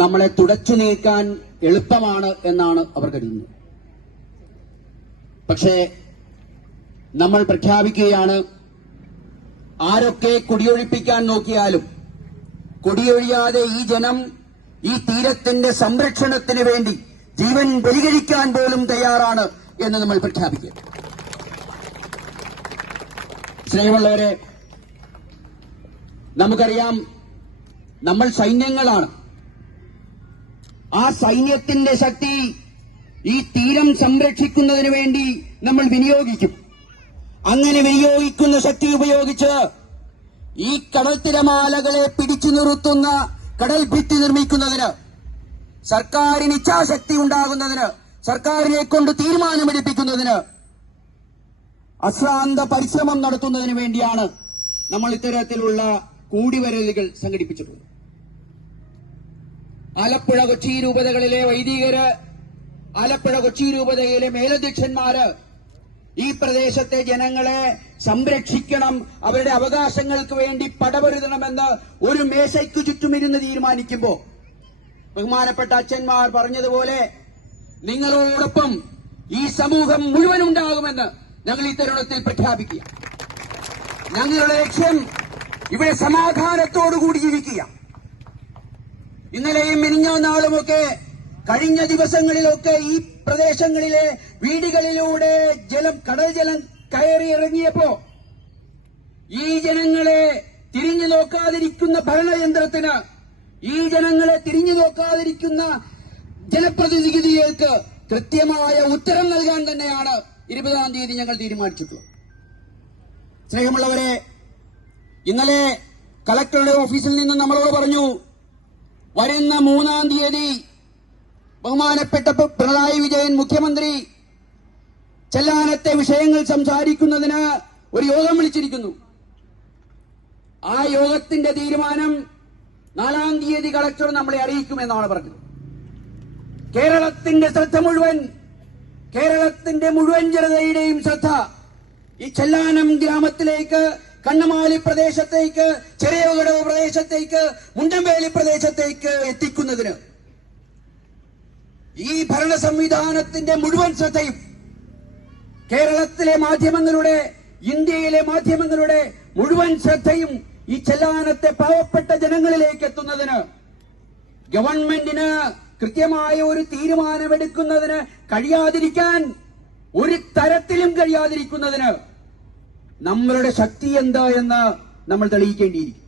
നമ്മളെ തുടച്ചു നീക്കാൻ എളുപ്പമാണ് എന്നാണ് അവർ കരുതുന്നത്. പക്ഷേ നമ്മൾ പ്രഖ്യാപിക്കുകയാണ് ആരൊക്കെ കുടിയൊഴിപ്പിക്കാൻ നോക്കിയാലും കുടിയൊഴിയാതെ ഈ ജനം ഈ തീരത്തിന്റെ സംരക്ഷണത്തിന് വേണ്ടി ജീവൻ ബലികഴിക്കാൻ പോലും തയ്യാറാണ് എന്ന് നമ്മൾ പ്രഖ്യാപിക്കുക. സ്നേഹമുള്ളവരെ നമുക്കറിയാം നമ്മൾ സൈന്യങ്ങളാണ്. ആ സൈന്യത്തിന്റെ ശക്തി ഈ തീരം സംരക്ഷിക്കുന്നതിന് വേണ്ടി നമ്മൾ വിനിയോഗിക്കും. അങ്ങനെ വിനിയോഗിക്കുന്ന ശക്തി ഉപയോഗിച്ച് ഈ കടൽ തിരമാലകളെ പിടിച്ചു നിർത്തുന്ന കടൽ ഭിത്തി നിർമ്മിക്കുന്നതിന് സർക്കാരിന് ഇച്ഛാശക്തി ഉണ്ടാകുന്നതിന് സർക്കാരിനെ കൊണ്ട് തീരുമാനമെടുപ്പിക്കുന്നതിന് അശ്രാന്ത പരിശ്രമം നടത്തുന്നതിന് വേണ്ടിയാണ് നമ്മൾ ഇത്തരത്തിലുള്ള കൂടിവരലുകൾ സംഘടിപ്പിച്ചിട്ടുള്ളത്. ആലപ്പുഴ കൊച്ചി രൂപതകളിലെ വൈദികര് ആലപ്പുഴ കൊച്ചി രൂപതയിലെ മേലധ്യക്ഷന്മാര് ഈ പ്രദേശത്തെ ജനങ്ങളെ സംരക്ഷിക്കണം അവരുടെ അവകാശങ്ങൾക്ക് വേണ്ടി പടപൊരുതണമെന്ന് ഒരു മേശയ്ക്കു ചുറ്റുമിരുന്ന് തീരുമാനിക്കുമ്പോൾ ബഹുമാനപ്പെട്ട അച്ഛന്മാർ പറഞ്ഞതുപോലെ നിങ്ങളോടൊപ്പം ഈ സമൂഹം മുഴുവൻ ഉണ്ടാകുമെന്ന് ഞങ്ങൾ ഈ തരുണത്തിൽ പ്രഖ്യാപിക്കുക. ഞങ്ങളുടെ ലക്ഷ്യം ഇവിടെ സമാധാനത്തോടുകൂടി ജീവിക്കുക ഇന്നലെയും മിനിഞ്ഞ മിനിഞ്ഞാന്നാളുമൊക്കെ കഴിഞ്ഞ ദിവസങ്ങളിലൊക്കെ ഈ പ്രദേശങ്ങളിലെ വീടുകളിലൂടെ ജലം കടൽ ജലം കയറി ഇറങ്ങിയപ്പോ ഈ ജനങ്ങളെ തിരിഞ്ഞു നോക്കാതിരിക്കുന്ന ഭരണയന്ത്രത്തിന് ഈ ജനങ്ങളെ തിരിഞ്ഞു നോക്കാതിരിക്കുന്ന ജനപ്രതിനിധികൾക്ക് കൃത്യമായ ഉത്തരം നൽകാൻ തന്നെയാണ് ഇരുപതാം തീയതി ഞങ്ങൾ തീരുമാനിച്ചിട്ടുള്ളത്. സ്നേഹമുള്ളവരെ ഇന്നലെ കളക്ടറുടെ ഓഫീസിൽ നിന്ന് നമ്മളോട് പറഞ്ഞു വരുന്ന മൂന്നാം തീയതി ബഹുമാനപ്പെട്ട പിണറായി വിജയൻ മുഖ്യമന്ത്രി ചെല്ലാനത്തെ വിഷയങ്ങൾ സംസാരിക്കുന്നതിന് ഒരു യോഗം വിളിച്ചിരിക്കുന്നു. ആ യോഗത്തിന്റെ തീരുമാനം നാലാം തീയതി കളക്ടർ നമ്മളെ അറിയിക്കുമെന്നാണ് പറഞ്ഞത്. കേരളത്തിന്റെ ശ്രദ്ധ മുഴുവൻ കേരളത്തിന്റെ മുഴുവൻ ജനതയുടെയും ശ്രദ്ധ ഈ ചെല്ലാനം ഗ്രാമത്തിലേക്ക് കണ്ണമാലി പ്രദേശത്തേക്ക് ചെറിയകടവ് പ്രദേശത്തേക്ക് മുണ്ടംവേലി പ്രദേശത്തേക്ക് എത്തിക്കുന്നതിന് ഈ ഭരണ സംവിധാനത്തിന്റെ മുഴുവൻ ശ്രദ്ധയും കേരളത്തിലെ മാധ്യമങ്ങളുടെ ഇന്ത്യയിലെ മാധ്യമങ്ങളുടെ മുഴുവൻ ശ്രദ്ധയും ഈ ചെല്ലാനത്തെ പാവപ്പെട്ട ജനങ്ങളിലേക്ക് എത്തുന്നതിന് ഗവൺമെന്റിന് കൃത്യമായ ഒരു തീരുമാനമെടുക്കുന്നതിന് കഴിയാതിരിക്കാൻ ഒരു തരത്തിലും കഴിയാതിരിക്കുന്നതിന് നമ്മളുടെ ശക്തി എന്താ എന്ന് നമ്മൾ തെളിയിക്കേണ്ടിയിരിക്കും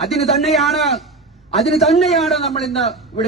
അതിന് തന്നെയാണ് അതിന് തന്നെയാണ് നമ്മൾ ഇന്ന് ഇവിടെ